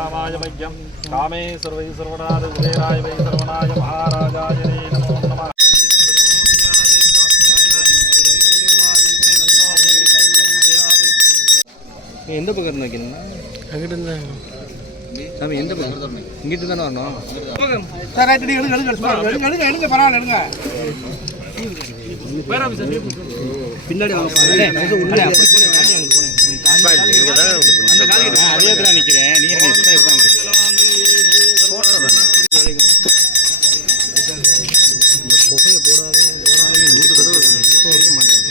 कामाय मह्यं कामे सर्वै सर्वनाद कुबेराय वै सर्वनाय महाराजाय नमो नमः எந்த பக்கம் வைக்கணும்னா அங்கிட்டு இருந்தா சாமி எந்த பக்கம் இங்கிட்டு தானே வரணும் சார் ரைட் எடுங்க பரவாயில்ல பின்னாடி வாங்க நிற்கிறேன் நீங்கள் புகையை எவ்வளோ புகை விழுகுது புகையை மட்டும்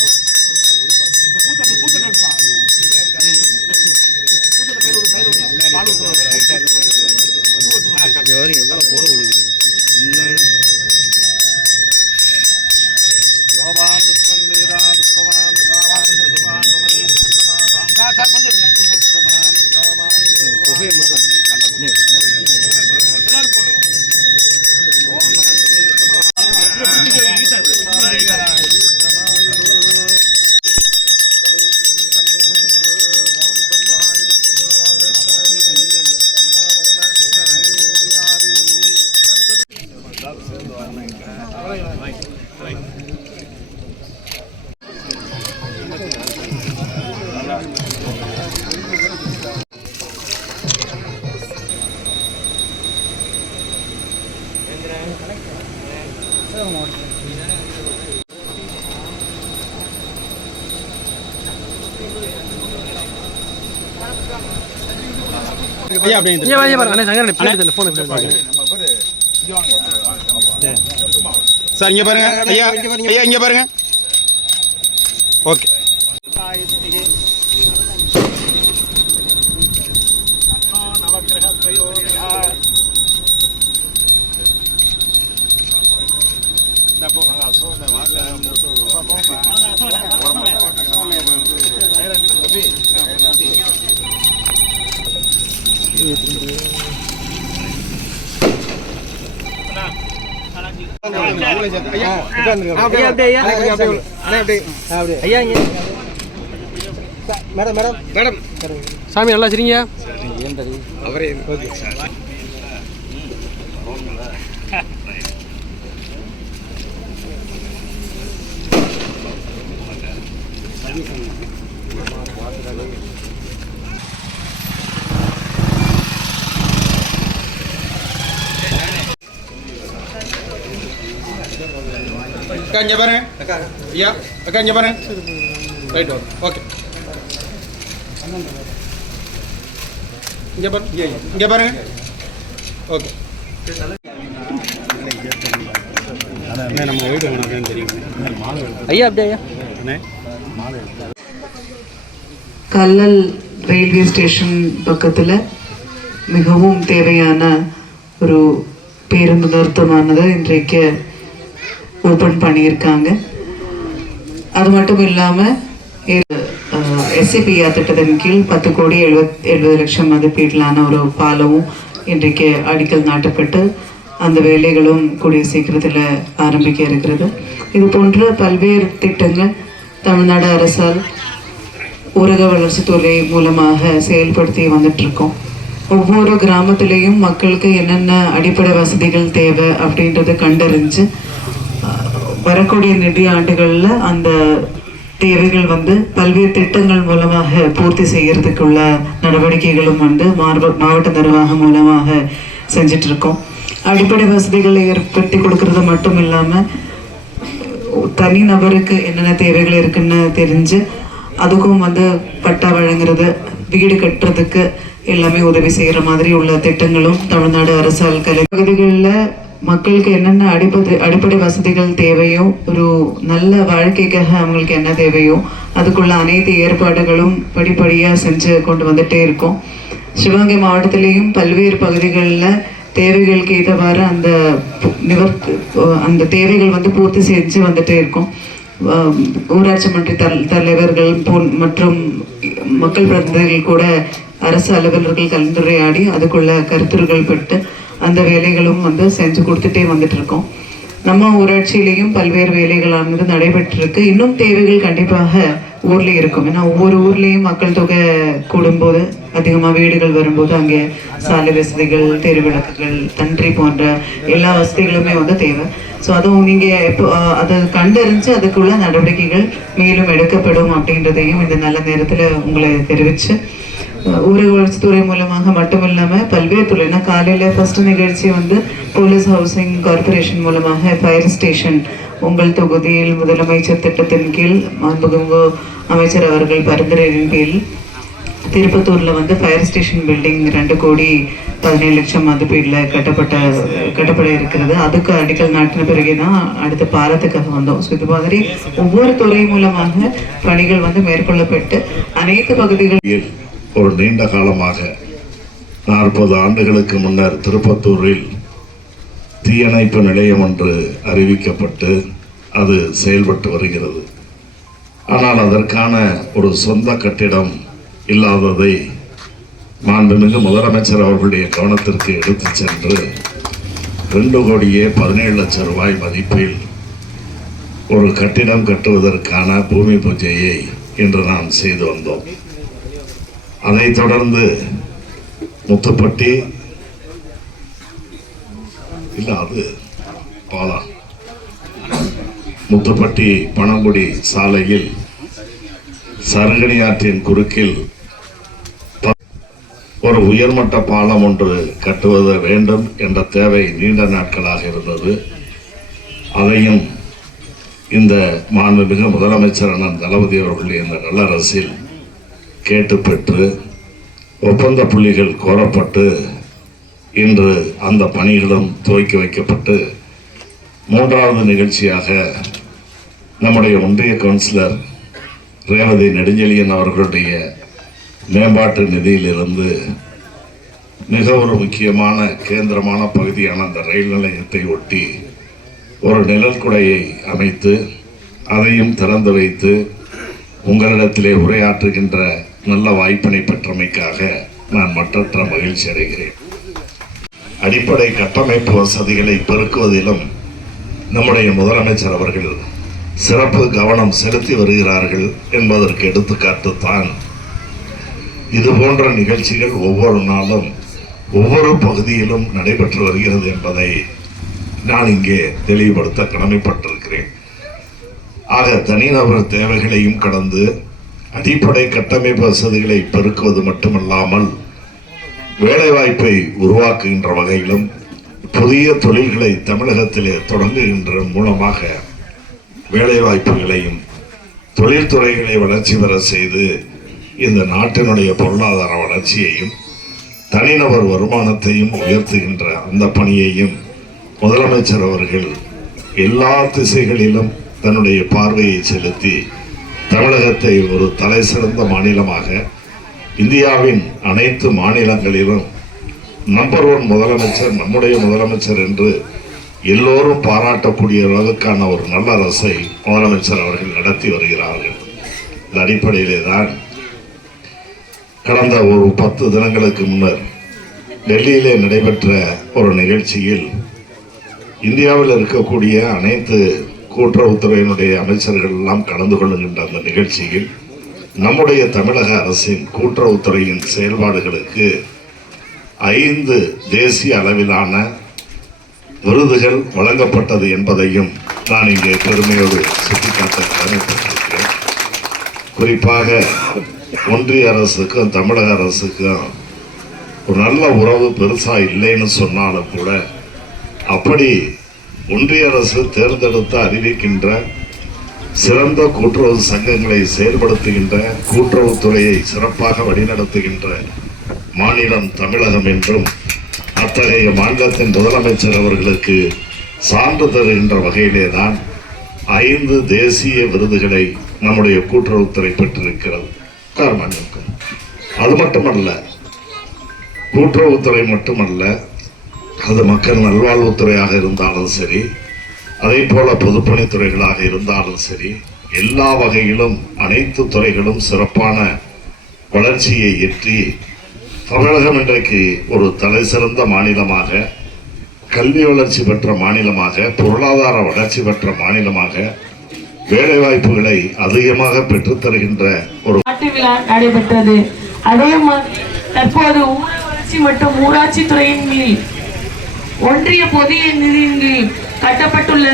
சார் இங்க பாருங்க ஐயா ஐயா இங்க பாருங்க ஓகே சாமி நல்லா சரிங்க அவரே அக்கா இங்கே பாருங்க ஐயா அக்கா இங்கே பாருங்க ரைட் ஓகே இங்கே பாருங்க இங்கே பாருங்க ஓகே நம்ம வீடு வேணும் தெரியும் ஐயா அப்படியே கல்லல் ரயில்வே ஸ்டேஷன் பக்கத்தில் மிகவும் தேவையான ஒரு பேருந்து நிறுத்தமானது இன்றைக்கு ஓப்பன் பண்ணியிருக்காங்க. அது மட்டும் இல்லாமல் SCPR திட்டத்தின் கீழ் 10 கோடி 70 லட்சம் மதிப்பீட்டிலான ஒரு பாலமும் இன்றைக்கு அடிக்கல் நாட்டப்பட்டு அந்த வேலைகளும் கூடிய சீக்கிரத்தில் ஆரம்பிக்க இருக்கிறது. இது போன்ற பல்வேறு திட்டங்கள் தமிழ்நாடு அரசால் ஊரக வளர்ச்சித்துறை மூலமாக செயல்படுத்தி வந்துட்டுருக்கோம். ஒவ்வொரு கிராமத்திலையும் மக்களுக்கு என்னென்ன அடிப்படை வசதிகள் தேவை அப்படின்றத கண்டறிஞ்சு வரக்கூடிய நிதி ஆண்டுகளில் அந்த தேவைகள் பல்வேறு திட்டங்கள் மூலமாக பூர்த்தி செய்யறதுக்குள்ள நடவடிக்கைகளும் மாவட்ட நிர்வாகம் மூலமாக செஞ்சிட்ருக்கோம். அடிப்படை வசதிகளை ஏற்படுத்தி கொடுக்கறது மட்டும் இல்லாமல் தனி நபருக்கு என்னென்ன தேவைகள் இருக்குன்னு தெரிஞ்சு அதுக்கும் பட்டா வழங்குறது, வீடு கட்டுறதுக்கு எல்லாமே உதவி செய்கிற மாதிரி உள்ள திட்டங்களும் தமிழ்நாடு அரசால் பகுதிகளில் மக்களுக்கு என்னென்ன அடிப்படை வசதிகள் தேவையோ, ஒரு நல்ல வாழ்க்கைக்காக அவங்களுக்கு என்ன தேவையோ அதுக்குள்ள அனைத்து ஏற்பாடுகளும் படிப்படியாக செஞ்சு கொண்டு வந்துட்டே இருக்கோம். சிவகங்கை மாவட்டத்திலேயும் பல்வேறு பகுதிகளில் தேவைகளுக்கு ஏற்றவாறு அந்த தேவைகள் பூர்த்தி செஞ்சு வந்துட்டே இருக்கோம். ஊராட்சி மன்ற தலைவர்கள் மற்றும் மக்கள் பிரதிநிதிகள் கூட அரசு அலுவலர்கள் கலந்துரையாடி அதுக்குள்ள கருத்துரைகள் பெற்று அந்த வேலைகளும் செஞ்சு கொடுத்துட்டே வந்துட்டு இருக்கோம். நம்ம ஊராட்சியிலையும் பல்வேறு வேலைகளானது நடைபெற்றிருக்கு. இன்னும் தேவைகள் கண்டிப்பாக ஊர்லேயும் இருக்கும். ஏன்னா ஒவ்வொரு ஊர்லேயும் மக்கள் தொகை கூடும்போது அதிகமாக வீடுகள் வரும்போது அங்கே சாலை வசதிகள், தெரு விளக்குகள், தன்றி போன்ற எல்லா வசதிகளுமே வந்து தேவை. ஸோ அதுவும் நீங்கள் எப்போ அதை கண்டறிஞ்சு அதுக்குள்ள நடவடிக்கைகள் மேலும் எடுக்கப்படும் அப்படின்றதையும் இந்த நல்ல நேரத்தில் உங்களை தெரிவித்து, ஊரக வளர்ச்சித்துறை மூலமாக மட்டும் இல்லாமல் பல்வேறு துறை, ஏன்னா காலையில் ஃபர்ஸ்ட் நிகழ்ச்சி வந்து போலீஸ் ஹவுசிங் கார்பரேஷன் மூலமாக ஃபயர் ஸ்டேஷன் உங்கள் தொகுதியில் முதலமைச்சர் திட்டத்தின் கீழ் மாண்புமிகு அமைச்சர் அவர்கள் பரிந்துரையின் கீழ் திருப்பத்தூரில் வந்து ஃபயர் ஸ்டேஷன் பில்டிங் 2,17,00,000 மதிப்பீடில் கட்டப்பட இருக்கிறது. அதுக்கு அடிக்கல் நாட்டின பிறகு தான் அடுத்த பாலத்துக்காக வந்தோம். ஸோ இது மாதிரி ஒவ்வொரு துறை மூலமாக பணிகள் வந்து மேற்கொள்ளப்பட்டு அனைத்து பகுதிகள். ஒரு நீண்ட காலமாக 40 ஆண்டுகளுக்கு முன்னர் திருப்பத்தூரில் தீயணைப்பு நிலையம் ஒன்று அறிவிக்கப்பட்டு அது செயல்பட்டு வருகிறது. ஆனால் அதற்கான ஒரு சொந்த கட்டிடம் இல்லாததை மாண்புமிகு முதலமைச்சர் அவர்களுடைய கவனத்திற்கு எடுத்து சென்று 2,17,00,000 ரூபாய் மதிப்பில் ஒரு கட்டிடம் கட்டுவதற்கான பூமி பூஜையை இன்று நாம் செய்து வந்தோம். அதைத் தொடர்ந்து முத்துப்பட்டி முத்துப்பட்டி பனங்குடி சாலையில் சருகணி ஆற்றின் குறுக்கில் ஒரு உயர்மட்ட பாலம் ஒன்று கட்டுவது வேண்டும் என்ற தேவை நீண்ட நாட்களாக இருந்தது. அதையும் இந்த மாண்புமிகு முதலமைச்சர் அண்ணன் தளபதி அவர்களுடைய இந்த நல்ல அரசில் கேட்டு பெற்று ஒப்பந்த புள்ளிகள் கோரப்பட்டு இன்று அந்த பணிகளும் துவக்கி வைக்கப்பட்டு 3வது நிகழ்ச்சியாக நம்முடைய ஒன்றிய கவுன்சிலர் ரேவதி நெடுஞ்செழியன் அவர்களுடைய மேம்பாட்டு நிதியிலிருந்து மிக ஒரு முக்கியமான கேந்திரமான பகுதியான அந்த ரயில் நிலையத்தை ஒட்டி ஒரு நிழல் குடையை அமைத்து அதையும் திறந்து வைத்து உங்களிடத்திலே உரையாற்றுகின்ற நல்ல வாய்ப்பினை பெற்றமைக்காக நான் மற்றற்ற மகிழ்ச்சி அடைகிறேன். அடிப்படை கட்டமைப்பு வசதிகளை பெருக்குவதிலும் நம்முடைய முதலமைச்சர் அவர்கள் சிறப்பு கவனம் செலுத்தி வருகிறார்கள் என்பதற்கு எடுத்துக்காட்டுத்தான் இது போன்ற நிகழ்ச்சிகள் ஒவ்வொரு நாளும் ஒவ்வொரு பகுதியிலும் நடைபெற்று வருகிறது என்பதை நான் இங்கே தெளிவுபடுத்த கடமைப்பட்டிருக்கிறேன். ஆக தனிநபர் தேவைகளையும் கடந்து அடிப்படை கட்டமைப்பு வசதிகளை பெருக்குவது மட்டுமல்லாமல் வேலைவாய்ப்பை உருவாக்குகின்ற வகையிலும் புதிய தொழில்களை தமிழகத்திலே தொடங்குகின்ற மூலமாக வேலைவாய்ப்புகளையும் தொழில்துறைகளை வளர்ச்சி பெற செய்து இந்த நாட்டினுடைய பொருளாதார வளர்ச்சியையும் தனிநபர் வருமானத்தையும் உயர்த்துகின்ற அந்த பணியையும் முதலமைச்சர் அவர்கள் எல்லா திசைகளிலும் தன்னுடைய பார்வையை செலுத்தி தமிழகத்தை ஒரு தலை சிறந்த மாநிலமாக இந்தியாவின் அனைத்து மாநிலங்களிலும் நம்பர் 1 முதலமைச்சர் நம்முடைய முதலமைச்சர் என்று எல்லோரும் பாராட்டக்கூடிய அளவுக்கான ஒரு நல்ல அரசை முதலமைச்சர் அவர்கள் நடத்தி வருகிறார்கள். இந்த அடிப்படையிலே தான் கடந்த ஒரு 10 தினங்களுக்கு முன்னர் டெல்லியிலே நடைபெற்ற ஒரு நிகழ்ச்சியில் இந்தியாவில் இருக்கக்கூடிய அனைத்து கூட்டுறவுத்துறையினுடைய அமைச்சர்கள் எல்லாம் கலந்து கொள்ளுகின்ற அந்த நிகழ்ச்சியில் நம்முடைய தமிழக அரசின் கூட்டுறவுத்துறையின் செயல்பாடுகளுக்கு 5 தேசிய அளவிலான விருதுகள் வழங்கப்பட்டது என்பதையும் நான் இங்கே பெருமையோடு சுட்டிக்காட்ட கடமைப்பட்டிருக்கிறேன். குறிப்பாக ஒன்றிய அரசுக்கும் தமிழக அரசுக்கும் ஒரு நல்ல உறவு பெருசா இல்லைன்னு சொன்னாலும் கூட அப்படி ஒன்றிய அரசு தேர்ந்தெடுத்து அறிவிக்கின்ற சிறந்த கூட்டுறவு சங்கங்களை செயல்படுத்துகின்ற கூட்டுறவுத்துறையை சிறப்பாக வழிநடத்துகின்ற மாநிலம் தமிழகம் என்றும் அத்தகைய மாநிலத்தின் முதலமைச்சர் அவர்களுக்கு சான்று தருகின்ற வகையிலே தான் 5 தேசிய விருதுகளை நம்முடைய கூட்டுறவுத்துறை பெற்றிருக்கிறது. அது மட்டுமல்ல, கூட்டுறவுத்துறை மட்டுமல்ல, அது மக்கள் நல்வாழ்வுத்துறையாக இருந்தாலும் சரி, அதே போல பொதுப்பணித்துறைகளாக இருந்தாலும் சரி, எல்லா வகையிலும் அனைத்து துறைகளும் சிறப்பான வளர்ச்சியை எட்டி தமிழகம் இன்றைக்கு ஒரு தலை சிறந்த மாநிலமாக, கல்வி வளர்ச்சி பெற்ற மாநிலமாக, பொருளாதார வளர்ச்சி பெற்ற மாநிலமாக, வேலை வாய்ப்புகளை அதிகமாக பெற்றுத்தருகின்ற ஒரு நாட்டு விழா நடைபெற்றது. அதே மாதிரி தற்போது ஊரக வளர்ச்சி மற்றும் ஊராட்சி துறையின் கீழ் ஒன்றிய பொது நிதியின் கீழ் கட்டப்பட்டுள்ள